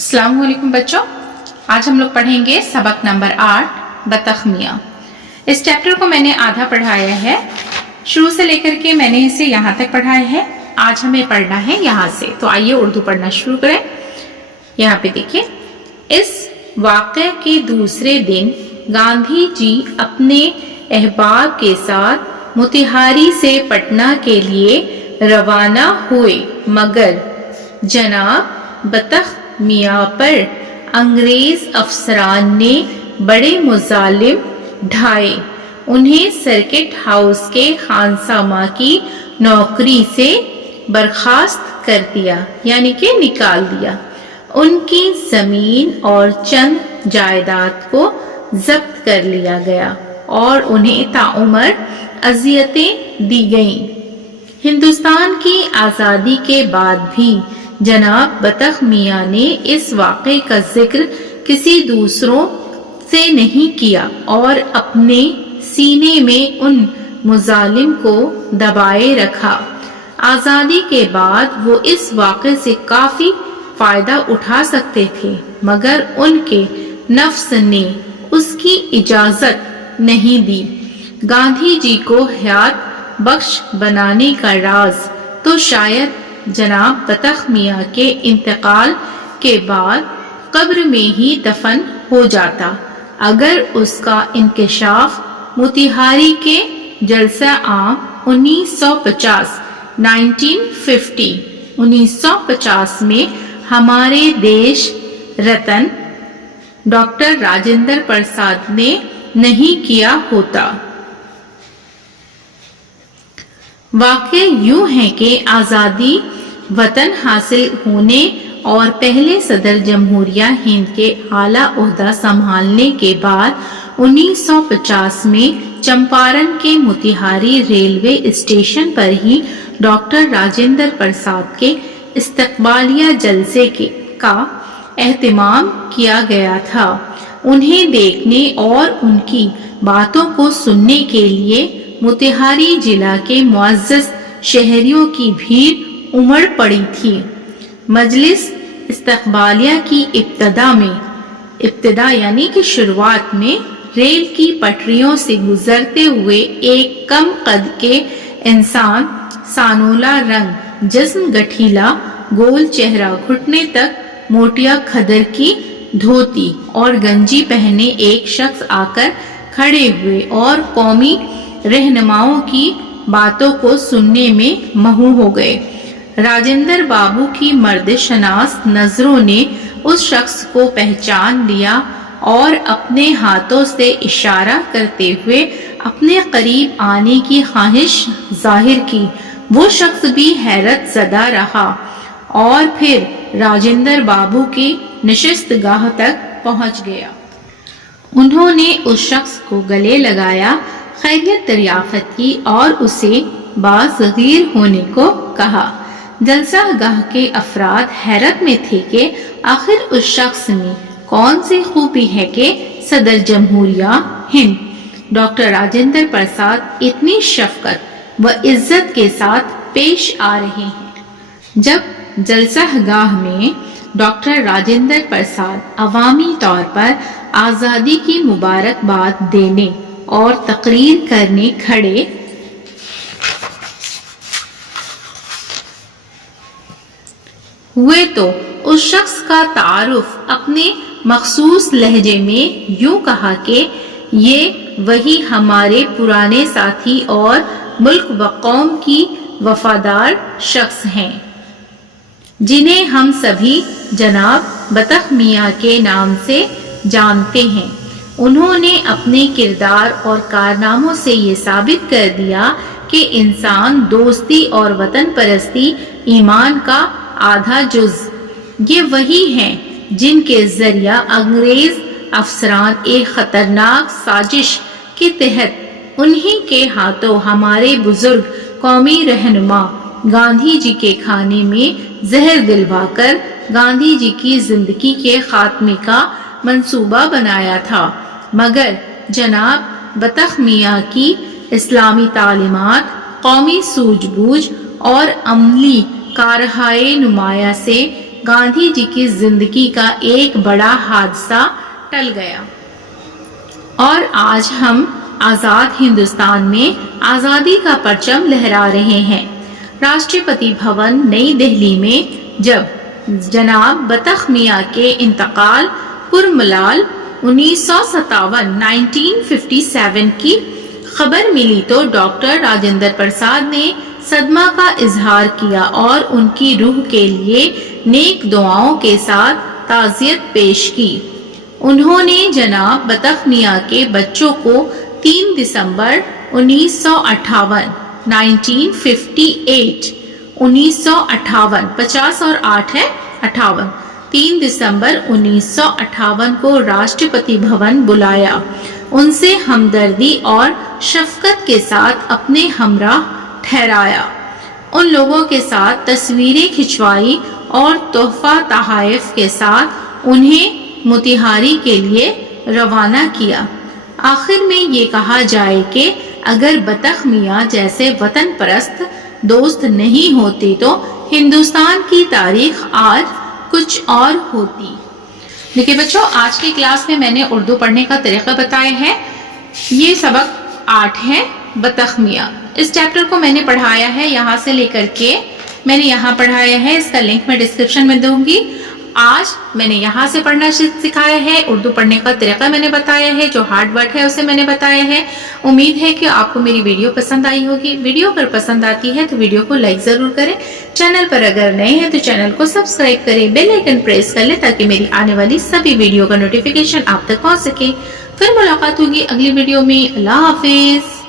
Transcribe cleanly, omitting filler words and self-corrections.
अस्सलाम वालेकुम बच्चों, आज हम लोग पढ़ेंगे सबक नंबर 8 बतख मियाँ। इस चैप्टर को मैंने आधा पढ़ाया है, शुरू से लेकर के मैंने इसे यहाँ तक पढ़ाया है। आज हमें पढ़ना है यहाँ से, तो आइए उर्दू पढ़ना शुरू करें। यहाँ पे देखिए, इस वाक़े के दूसरे दिन गांधी जी अपने अहबाब के साथ मोतिहारी से पटना के लिए रवाना हुए, मगर जनाब बतख मियाँ पर अंग्रेज अफसरान ने बड़े मुजालिम ढाए। उन्हें सर्किट हाउस के खानसामा की नौकरी से बर्खास्त कर दिया, यानी कि निकाल दिया। उनकी जमीन और चंद जायदाद को जब्त कर लिया गया और उन्हें ताउमर अजियतें दी गईं। हिंदुस्तान की आज़ादी के बाद भी जनाब बतख मियाँ ने इस वाक़े का जिक्र किसी दूसरों से नहीं किया और अपने सीने में उन मुजालिम को दबाए रखा। आज़ादी के बाद वो इस वाक़े से काफ़ी फ़ायदा उठा सकते थे, मगर उनके नफ्स ने उसकी इजाज़त नहीं दी। गांधी जी को हयात बख्श बनाने का राज तो शायद जनाब बतख मियाँ के इंतकाल के बाद कब्र में ही दफन हो जाता, अगर उसका इंकशाफ मोतिहारी के जलसा आम 1950 में हमारे देश रतन डॉक्टर राजेंद्र प्रसाद ने नहीं किया होता। वाक़े यूं है कि आज़ादी वतन हासिल होने और पहले सदर जमहूरिया हिंद के आला ओहदा संभालने के बाद 1950 में चंपारण के मोतिहारी रेलवे स्टेशन पर ही डॉक्टर राजेंद्र प्रसाद के इस्तकबालिया जलसे का एहतमाम किया गया था। उन्हें देखने और उनकी बातों को सुनने के लिए मोतिहारी जिला के मुअज़्ज़ज़ शहरियों की भीड़ उमड़ पड़ी थी। मजलिस इस्तकबालिया की इब्तिदा यानी कि शुरुआत में रेल की पटरियों से गुजरते हुए एक कम कद के इंसान, सानोला रंग, जिस्म गठीला, गोल चेहरा, घुटने तक मोटिया खदर की धोती और गंजी पहने एक शख्स आकर खड़े हुए और कौमी रहनुमाओं की बातों को सुनने में महू हो गए। राजेंद्र बाबू की मर्द शनास नजरों ने उस शख्स को पहचान लिया और अपने हाथों से इशारा करते हुए अपने करीब आने की ख्वाहिश जाहिर की। वो शख्स भी हैरत ज़दा रहा और फिर राजेंद्र बाबू की नशिस्तगाह तक पहुंच गया। उन्होंने उस शख्स को गले लगाया, खैरियत दरियाफ्त की और उसे बाज़गीर होने को कहा। जलसागाह के अफराद हैरत में थे कि आखिर उस शख्स में कौन सी खूबी है कि सदर जमहूरिया हिंद डॉक्टर राजेंद्र प्रसाद इतनी शफकत व इज्जत के साथ पेश आ रहे हैं। जब जलसागाह में डॉक्टर राजेंद्र प्रसाद अवामी तौर पर आज़ादी की मुबारकबाद देने और तकरीर करने खड़े हुए तो उस शख्स का तारुफ अपने मखसूस लहजे में यूं कहा कि ये वही हमारे पुराने साथी और मुल्क व कौम की वफादार शख्स हैं, जिन्हें हम सभी जनाब बतख मियाँ के नाम से जानते हैं। उन्होंने अपने किरदार और कारनामों से ये साबित कर दिया कि इंसान दोस्ती और वतन परस्ती ईमान का आधा जुज़। ये वही हैं जिनके जरिया अंग्रेज अफसरान एक खतरनाक साजिश के तहत उन्हीं के हाथों हमारे बुजुर्ग कौमी रहनुमा गांधी जी के खाने में जहर दिलवाकर गांधी जी की जिंदगी के खात्मे का मंसूबा बनाया था। मगर जनाब बतख मियाँ की इस्लामी तालीमात, कौमी सूझबूझ और अमली कारहाए नुमाया से گاندھی جی کی زندگی کا ایک بڑا حادثہ ٹل گیا اور آج ہم آزاد ہندوستان میں آزادی کا پرچم لہرا رہے ہیں۔ راشٹرپتی بھون نئی دہلی میں جب جناب بطخ میاں کے انتقال پرملال 1957 کی خبر ملی تو ڈاکٹر راجندر پرساد نے صدمہ کا اظہار کیا اور ان کی روح کے لیے نیک دعاؤں کے ساتھ تعزیت پیش کی۔ انہوں نے جناب بطخ میاں کے بچوں کو 3 دسمبر 1958 50 اور 8 ہے 58 3 دسمبر 1958 کو راشٹرپتی بھون بلایا، ان سے ہمدردی اور شفقت کے ساتھ اپنے ہمراہ ٹھہرایا، ان لوگوں کے ساتھ تصویریں کھنچوائی اور تحفہ تحائف کے ساتھ انہیں موتیہاری کے لیے روانہ کیا۔ آخر میں یہ کہا جائے کہ اگر بطخ میاں جیسے وطن پرست دوست نہیں ہوتے تو ہندوستان کی تاریخ آج کچھ اور ہوتی۔ دیکھیے بچوں، آج کی کلاس میں میں نے اردو پڑھنے کا طریقہ بتایا ہے۔ یہ سبق 8 ہے، بطخ میاں۔ اس چیپٹر کو میں نے پڑھایا ہے یہاں سے لے کر کے میں نے یہاں پڑھایا ہے، اس کا لنک میں ڈسکرپشن میں دوں گی۔ آج میں نے یہاں سے پڑھنا سکھایا ہے، اردو پڑھنے کا طریقہ میں نے بتایا ہے، جو ہارڈ ورڈ ہے اسے میں نے بتایا ہے۔ امید ہے کہ آپ کو میری ویڈیو پسند آئی ہوگی۔ ویڈیو اگر پسند آتی ہے تو ویڈیو کو لائک ضرور کریں، چینل پر اگر نئے ہیں تو چینل کو سبسکرائب کریں، بیل آئیکن پریس کر لیں تاکہ میری آنے والی سبھی ویڈیو کا نوٹیفیکیشن آپ تک پہنچ سکے۔ پھر ملاقات ہوگی اگلی ویڈیو میں۔ اللہ حافظ۔